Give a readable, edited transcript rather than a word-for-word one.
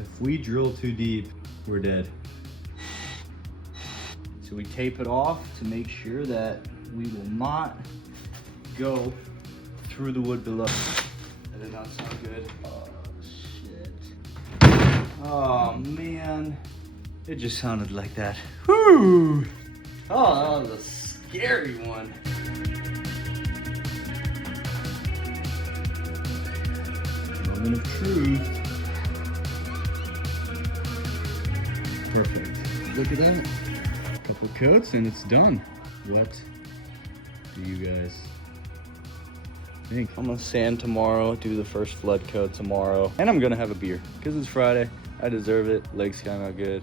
If we drill too deep, we're dead. So we tape it off to make sure that we will not go through the wood below. That did not sound good. Oh, shit. Oh, man. It just sounded like that. Whew. Oh, that was a scary one. Moment of truth. Perfect. Look at that. Couple coats and it's done. What do you guys think? I'm gonna sand tomorrow, do the first flood coat tomorrow, and I'm gonna have a beer because it's Friday. I deserve it. Legs came out good.